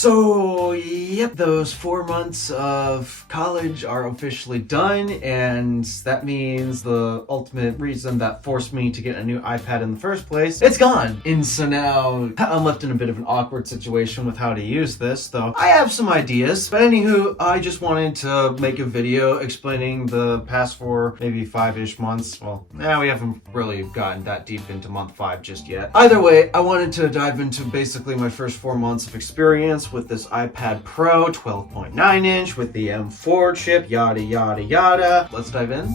So, yep, those 4 months of college are officially done, and that means the ultimate reason that forced me to get a new iPad in the first place, it's gone. And so now I'm left in a bit of an awkward situation with how to use this, though I have some ideas. But anywho, I just wanted to make a video explaining the past 4, maybe 5-ish months. Well, we haven't really gotten that deep into month 5 just yet. Either way, I wanted to dive into basically my first 4 months of experience with this iPad Pro 12.9 inch with the M4 chip, yada yada yada. Let's dive in.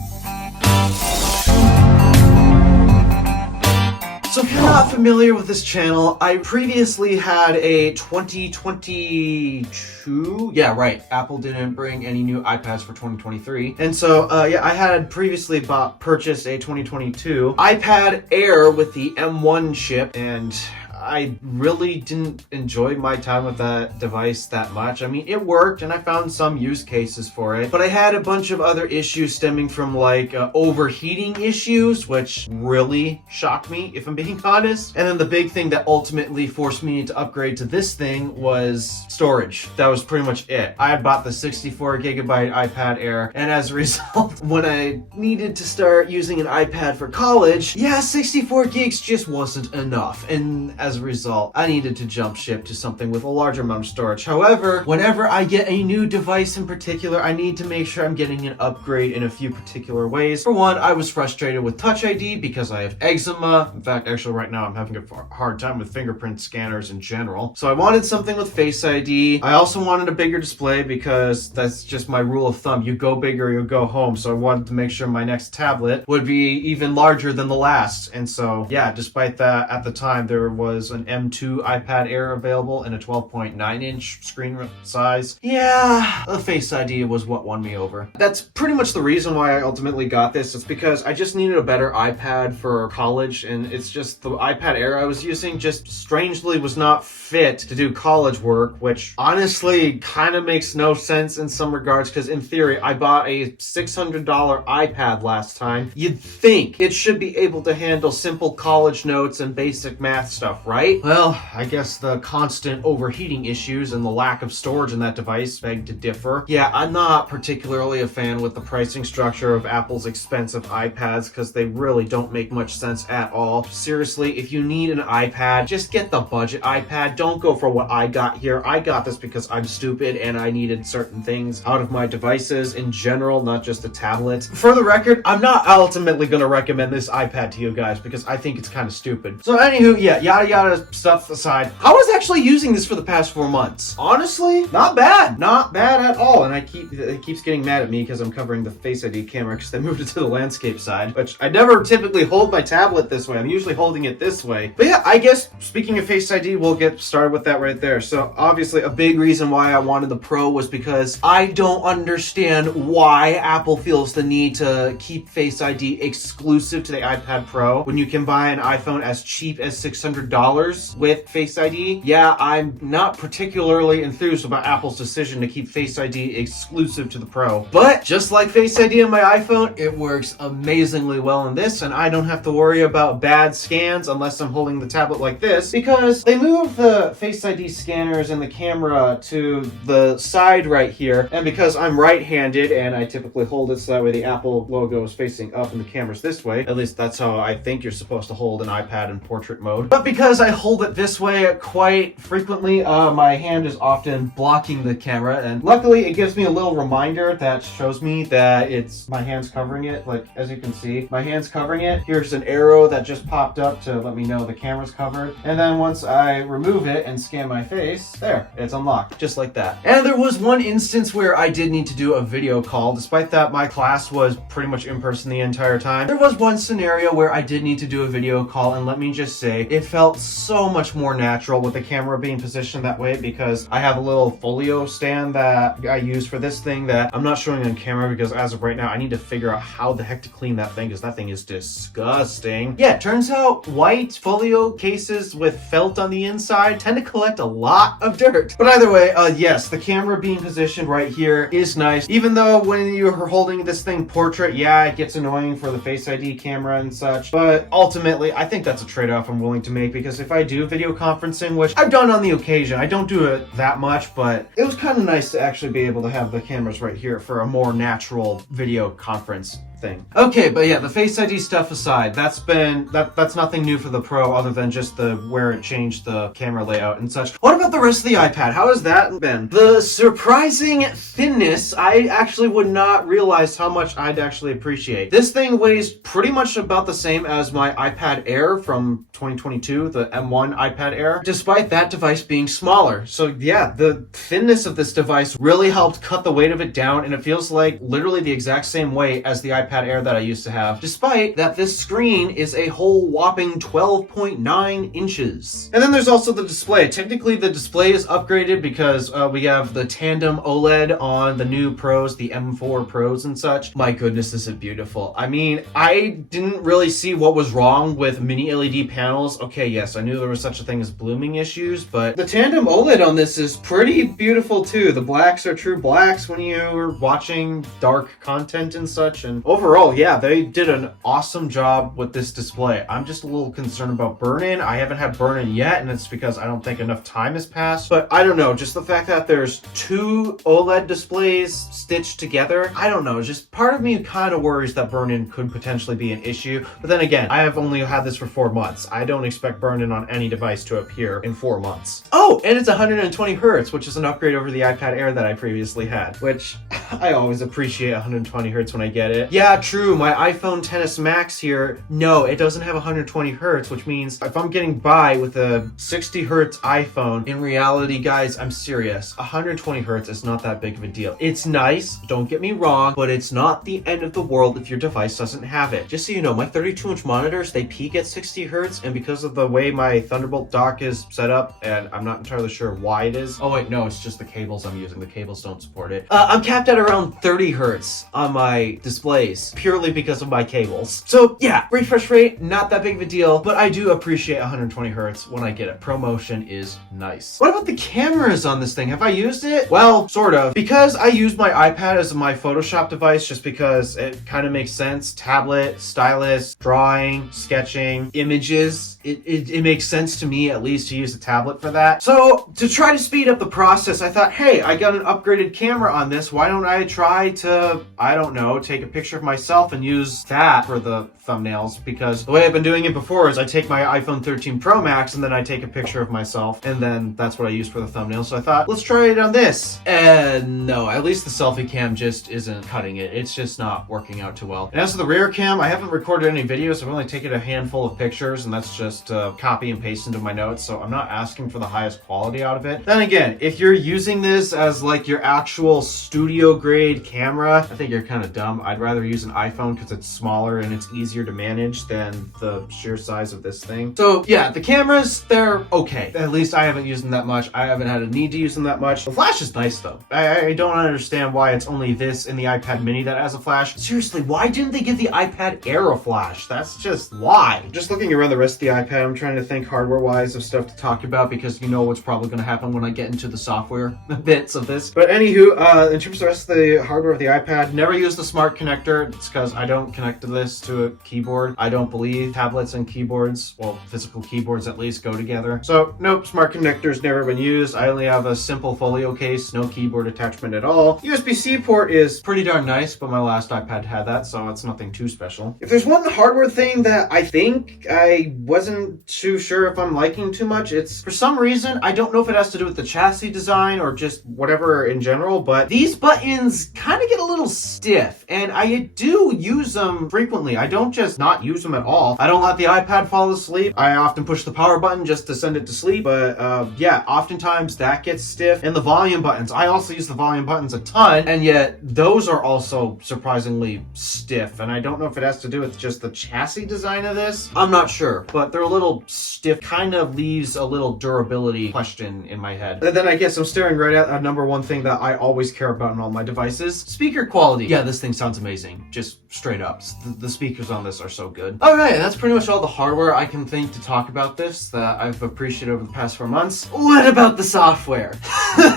So if you're not familiar with this channel, I previously had a 2022, yeah, right, Apple didn't bring any new iPads for 2023. And so, I had previously purchased a 2022 iPad Air with the M1 chip, and I really didn't enjoy my time with that device that much. I mean, it worked and I found some use cases for it, but I had a bunch of other issues stemming from like overheating issues, which really shocked me, if I'm being honest. And then the big thing that ultimately forced me to upgrade to this thing was storage. That was pretty much it. I had bought the 64 gigabyte iPad Air, and as a result, when I needed to start using an iPad for college, 64 gigs just wasn't enough. And as a result, I needed to jump ship to something with a larger amount of storage. However, whenever I get a new device in particular, I need to make sure I'm getting an upgrade in a few particular ways. For one, I was frustrated with Touch ID because I have eczema. In fact, actually right now I'm having a hard time with fingerprint scanners in general. So I wanted something with Face ID. I also wanted a bigger display because that's just my rule of thumb. You go big or you go home. So I wanted to make sure my next tablet would be even larger than the last. And so, yeah, despite that, at the time there was an M2 iPad Air available in a 12.9 inch screen size. Yeah, the Face ID was what won me over. That's pretty much the reason why I ultimately got this. It's because I just needed a better iPad for college, and it's just the iPad Air I was using just strangely was not fit to do college work, which honestly kind of makes no sense in some regards, because in theory I bought a $600 iPad last time. You'd think it should be able to handle simple college notes and basic math stuff, right? Well, I guess the constant overheating issues and the lack of storage in that device beg to differ. Yeah, I'm not particularly a fan with the pricing structure of Apple's expensive iPads because they really don't make much sense at all. Seriously, if you need an iPad, just get the budget iPad. Don't go for what I got here. I got this because I'm stupid and I needed certain things out of my devices in general, not just a tablet. For the record, I'm not ultimately going to recommend this iPad to you guys because I think it's kind of stupid. So anywho, yeah, yada yada stuff aside, I was actually using this for the past 4 months. Honestly, not bad. Not bad at all. And it keeps getting mad at me because I'm covering the Face ID camera because they moved it to the landscape side, which I never typically hold my tablet this way. I'm usually holding it this way. But yeah, I guess speaking of Face ID, we'll get started with that right there. So obviously a big reason why I wanted the Pro was because I don't understand why Apple feels the need to keep Face ID exclusive to the iPad Pro when you can buy an iPhone as cheap as $600 with Face ID. Yeah, I'm not particularly enthused about Apple's decision to keep Face ID exclusive to the Pro. But just like Face ID on my iPhone, it works amazingly well in this, and I don't have to worry about bad scans unless I'm holding the tablet like this, because they moved the Face ID scanners and the camera to the side right here, and because I'm right-handed and I typically hold it so that way the Apple logo is facing up and the camera's this way, at least that's how I think you're supposed to hold an iPad in portrait mode. But because I hold it this way quite frequently, my hand is often blocking the camera, and luckily it gives me a little reminder that shows me that it's my hand's covering it. Like, as you can see, my hand's covering it. Here's an arrow that just popped up to let me know the camera's covered, and then once I remove it and scan my face, there, it's unlocked, just like that. And there was one instance where I did need to do a video call. Despite that my class was pretty much in person the entire time, there was one scenario where I did need to do a video call, and let me just say, it felt so much more natural with the camera being positioned that way because I have a little folio stand that I use for this thing that I'm not showing on camera because as of right now I need to figure out how the heck to clean that thing because that thing is disgusting. Yeah, it turns out white folio cases with felt on the inside tend to collect a lot of dirt. But either way, yes, the camera being positioned right here is nice. Even though when you're holding this thing portrait, yeah, it gets annoying for the Face ID camera and such, but ultimately I think that's a trade-off I'm willing to make because because if I do video conferencing, which I've done on the occasion, I don't do it that much, but it was kind of nice to actually be able to have the cameras right here for a more natural video conference thing. Okay, but yeah, the Face ID stuff aside, that's nothing new for the Pro other than just where it changed the camera layout and such. What about the rest of the iPad? How has that been? The surprising thinness, I actually would not realize how much I'd actually appreciate. This thing weighs pretty much about the same as my iPad Air from 2022, the M1 iPad Air, despite that device being smaller. So yeah, the thinness of this device really helped cut the weight of it down, and it feels like literally the exact same weight as the iPad Air that I used to have, despite that this screen is a whole whopping 12.9 inches. And then there's also the display. Technically, the display is upgraded because we have the tandem OLED on the new Pros, the M4 Pros and such. My goodness, is it beautiful. I mean, I didn't really see what was wrong with mini LED panels. Okay, yes, I knew there was such a thing as blooming issues, but the tandem OLED on this is pretty beautiful too. The blacks are true blacks when you're watching dark content and such, and overall, yeah, they did an awesome job with this display. I'm just a little concerned about burn-in. I haven't had burn-in yet, and it's because I don't think enough time has passed. But I don't know, just the fact that there's two OLED displays stitched together, I don't know, just part of me kind of worries that burn-in could potentially be an issue. But then again, I have only had this for 4 months. I don't expect burn-in on any device to appear in 4 months. Oh, and it's 120 hertz, which is an upgrade over the iPad Air that I previously had, which I always appreciate 120 hertz when I get it. Yeah, true, my iPhone XS Max here, no, it doesn't have 120 hertz, which means if I'm getting by with a 60 hertz iPhone, in reality, guys, I'm serious, 120 hertz is not that big of a deal. It's nice, don't get me wrong, but it's not the end of the world if your device doesn't have it. Just so you know, my 32-inch monitors, they peak at 60 hertz, and because of the way my Thunderbolt dock is set up, and I'm not entirely sure why it is. Oh wait, no, it's just the cables I'm using. The cables don't support it. I'm capped at around 30 hertz on my displays, purely because of my cables. So yeah, refresh rate, not that big of a deal, but I do appreciate 120 hertz when I get it. ProMotion is nice. What about the cameras on this thing? Have I used it? Well, sort of. Because I use my iPad as my Photoshop device just because it kind of makes sense. Tablet, stylus, drawing, sketching, images. It makes sense to me, at least, to use a tablet for that. So to try to speed up the process, I thought, hey, I got an upgraded camera on this. Why don't I try to, I don't know, take a picture of myself and use that for the thumbnails? Because the way I've been doing it before is I take my iPhone 13 Pro Max and then I take a picture of myself, and then that's what I use for the thumbnail. So I thought, let's try it on this. And no, at least the selfie cam just isn't cutting it. It's just not working out too well. And as for the rear cam, I haven't recorded any videos. I've only taken a handful of pictures, and that's just copy and paste into my notes. So I'm not asking for the highest quality out of it. Then again, if you're using this as like your actual studio grade camera, I think you're kind of dumb. I'd rather use an iPhone because it's smaller and it's easier to manage than the sheer size of this thing. So yeah, the cameras, they're okay. At least I haven't used them that much. I haven't had a need to use them that much. The flash is nice though. I don't understand why it's only this in the iPad mini that has a flash. Seriously, why didn't they give the iPad Air a flash? That's just why. Just looking around the rest of the iPad, I'm trying to think hardware-wise of stuff to talk about because you know what's probably going to happen when I get into the software bits of this. But anywho, in terms of the rest of the hardware of the iPad, never use the smart connector. It's because I don't connect to this to a keyboard. I don't believe tablets and keyboards, well, physical keyboards at least, go together. So nope, smart connector's never been used. I only have a simple folio case, no keyboard attachment at all. USB-C port is pretty darn nice, but my last iPad had that, so it's nothing too special. If there's one hardware thing that I think I wasn't too sure if I'm liking too much, it's for some reason, I don't know if it has to do with the chassis design or just whatever in general, but these buttons kind of get a little stiff, and I do use them frequently. I don't just not use them at all. I don't let the iPad fall asleep. I often push the power button just to send it to sleep, but yeah, oftentimes that gets stiff. And the volume buttons, I also use the volume buttons a ton, and yet those are also surprisingly stiff, and I don't know if it has to do with just the chassis design of this. I'm not sure, but they're a little stiff, kind of leaves a little durability question in my head. And then I guess I'm staring right at a number one thing that I always care about in all my devices, speaker quality. Yeah, this thing sounds amazing, just straight up. The speakers on this are so good. Okay, that's pretty much all the hardware I can think to talk about this that I've appreciated over the past 4 months. What about the software?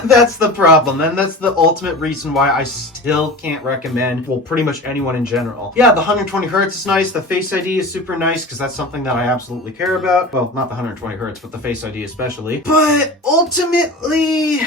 That's the problem, and that's the ultimate reason why I still can't recommend, well, pretty much anyone in general. Yeah, the 120 hertz is nice, the Face ID is super nice, because that's something that I absolutely care about. Well, not the 120 hertz, but the Face ID especially. But ultimately,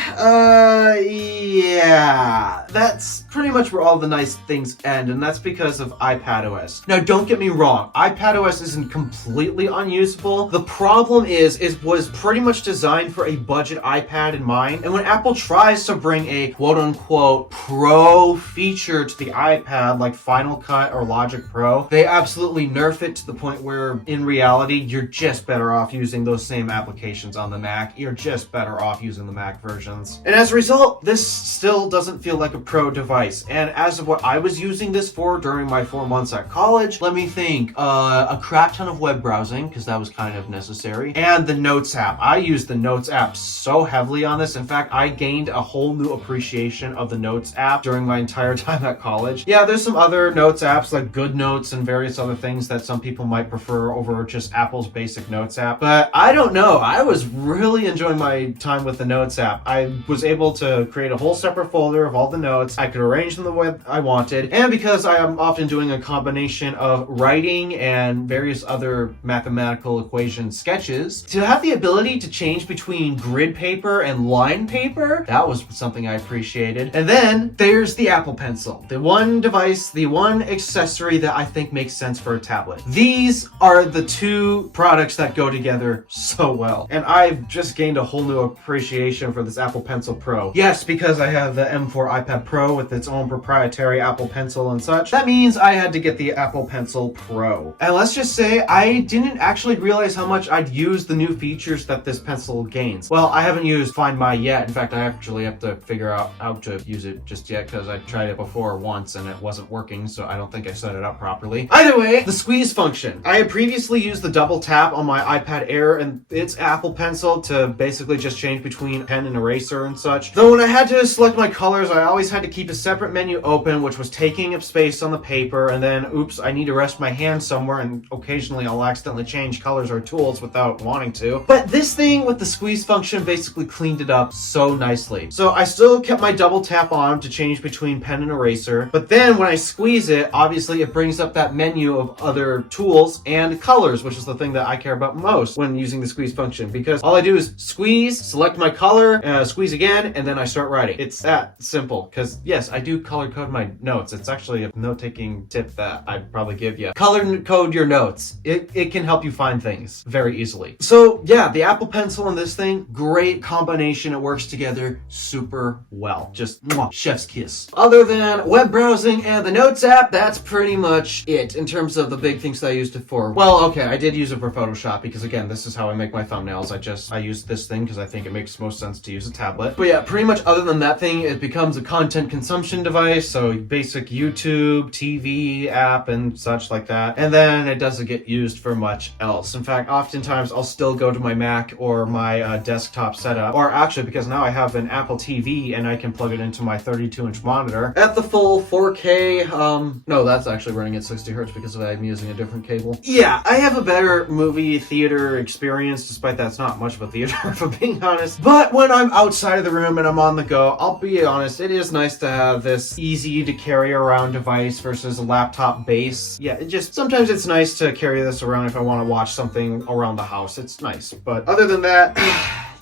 yeah, that's pretty much where all the nice things end, and that's because of iPadOS. Now, don't get me wrong, iPadOS isn't completely unusable. The problem is it was pretty much designed for a budget iPad in mind, and when Apple tries to bring a quote-unquote pro feature to the iPad, like Final Cut or Logic Pro, they absolutely nerf it to the point where, in reality, you're just better off using those same applications on the Mac. You're just better off using the Mac versions. And as a result, this still doesn't feel like a pro device. And as of what I was using this for during my 4 months at college, let me think, a crap ton of web browsing, because that was kind of necessary, and the Notes app. I used the Notes app so heavily on this. In fact, I gained a whole new appreciation of the Notes app during my entire time at college. Yeah, there's some other Notes apps like GoodNotes and various other things that some people might prefer over just Apple's basic Notes app, but I don't know. I was really enjoying my time with the Notes app. I was able to create a whole separate folder of all the notes. I could arrange them the way I wanted, and because I am often doing a combination of writing and various other mathematical equation sketches, to have the ability to change between grid paper and line paper, that was something I appreciated. And then there's the Apple Pencil, the one device, the one accessory that I think makes sense for a tablet. These are the two products that go together so well, and I've just gained a whole new appreciation for this Apple Pencil Pro. Yes, because I have the M4 iPad Pro with its own proprietary Apple Pencil and such, that means I had to get the Apple Pencil Pro. And let's just say I didn't actually realize how much I'd use the new features that this pencil gains. Well, I haven't used Find My yet. In fact, I actually have to figure out how to use it just yet, because I tried it before once and it wasn't working, so I don't think I set it up properly. Either way, the squeeze function. I had previously used the double tap on my iPad Air and its Apple Pencil to basically just change between pen and eraser and such. Though when I had to select my colors, I always had to keep a separate menu open, which was taking up space on the paper, and then, oops, I need to rest my hand somewhere, and occasionally I'll accidentally change colors or tools without wanting to. But this thing with the squeeze function basically cleaned it up so nicely. So I still kept my double tap on to change between pen and eraser, but then when I squeeze it, obviously it brings up that menu of other tools and colors, which is the thing that I care about most when using the squeeze function, because all I do is squeeze, select my color, squeeze again, and then I start writing. It's that simple, because yes, I do color code my notes. It's actually a note-taking tip that I'd probably give you. Color code your notes. It can help you find things very easily. So yeah, the Apple Pencil and this thing, great combination. It works together super well. Just mwah, chef's kiss. Other than web browsing and the Notes app, that's pretty much it in terms of the big things that I used it for. Well, okay, I did use it for Photoshop because, again, this is how I make my thumbnails. I use this thing because I think it makes most sense to use a tablet. But yeah, pretty much other than that thing, it becomes a content consumption device, so basic YouTube, TV app, and such like that. And then it doesn't get used for much else. In fact, oftentimes I'll still go to my Mac or my desktop setup, or actually, because now I have an Apple TV and I can plug it into my 32-inch monitor at the full 4K. No, that's actually running at 60 hertz because I'm using a different cable. Yeah, I have a better movie theater experience, despite that's not much of a theater, if I'm being honest. But when I'm outside of the room and I'm on the go, I'll be honest, it is nice to have this easy to carry around device versus a laptop base. Yeah, sometimes it's nice to carry this around if I want to watch something around the house. It's nice. But other than that,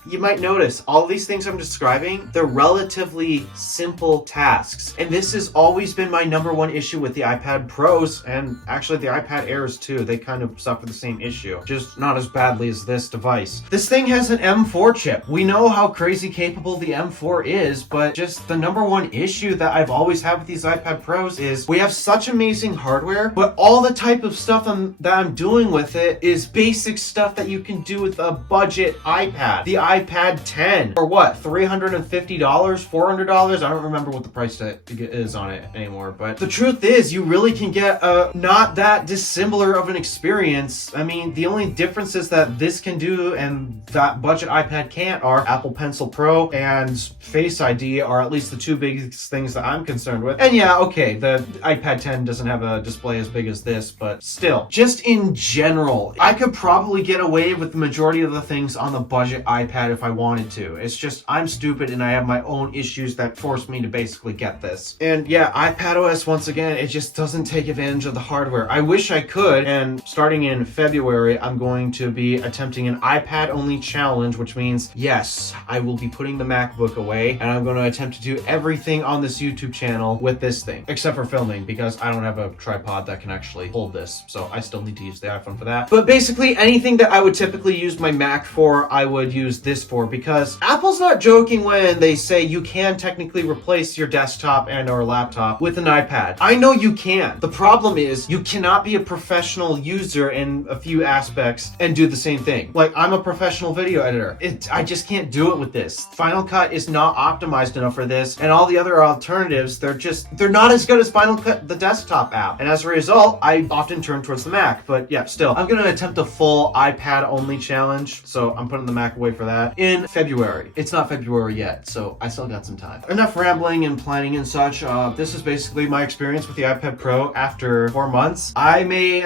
you might notice all these things I'm describing, they're relatively simple tasks. And this has always been my number one issue with the iPad Pros, and actually the iPad Airs too. They kind of suffer the same issue, just not as badly as this device. This thing has an M4 chip. We know how crazy capable the M4 is, but just the number one issue that I've always had with these iPad Pros is we have such amazing hardware, but all the type of stuff that I'm doing with it is basic stuff that you can do with a budget iPad. The iPad 10 for what, $350, $400? I don't remember what the price tag is on it anymore, but the truth is you really can get a not that dissimilar of an experience. I mean, the only differences that this can do and that budget iPad can't are Apple Pencil Pro and Face ID are at least the two biggest things that I'm concerned with. And yeah, okay, the iPad 10 doesn't have a display as big as this, but still, just in general, I could probably get away with the majority of the things on the budget iPad if I wanted to. It's just, I'm stupid and I have my own issues that force me to basically get this. And yeah, iPadOS, once again, it just doesn't take advantage of the hardware. I wish I could, and starting in February, I'm going to be attempting an iPad-only challenge, which means, yes, I will be putting the MacBook away, and I'm going to attempt to do everything on this YouTube channel with this thing, except for filming, because I don't have a tripod that can actually hold this, so I still need to use the iPhone for that. But basically, anything that I would typically use my Mac for, I would use this for, because Apple's not joking when they say you can technically replace your desktop and or laptop with an iPad. I know you can. The problem is you cannot be a professional user in a few aspects and do the same thing. Like, I'm a professional video editor. I just can't do it with this. Final Cut is not optimized enough for this, and all the other alternatives, they're not as good as Final Cut, the desktop app. And as a result, I often turn towards the Mac. But yeah, still, I'm gonna attempt a full iPad only challenge, so I'm putting the Mac away for that in February. It's not February yet, so I still got some time. Enough rambling and planning and such. This is basically my experience with the iPad Pro after 4 months. I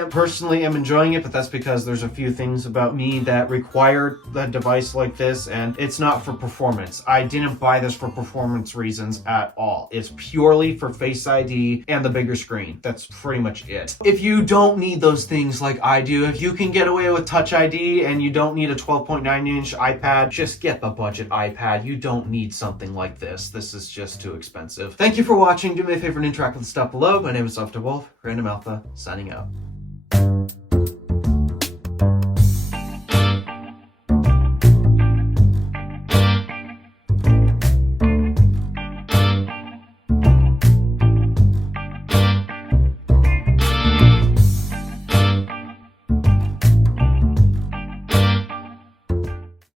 personally am enjoying it, but that's because there's a few things about me that require a device like this, and it's not for performance. I didn't buy this for performance reasons at all. It's purely for Face ID and the bigger screen. That's pretty much it. If you don't need those things like I do, if you can get away with Touch ID and you don't need a 12.9-inch iPad, just get the budget iPad. You don't need something like this. This is just too expensive. Thank you for watching. Do me a favor and interact with the stuff below. My name is DeWolf, Random Alpha, signing out.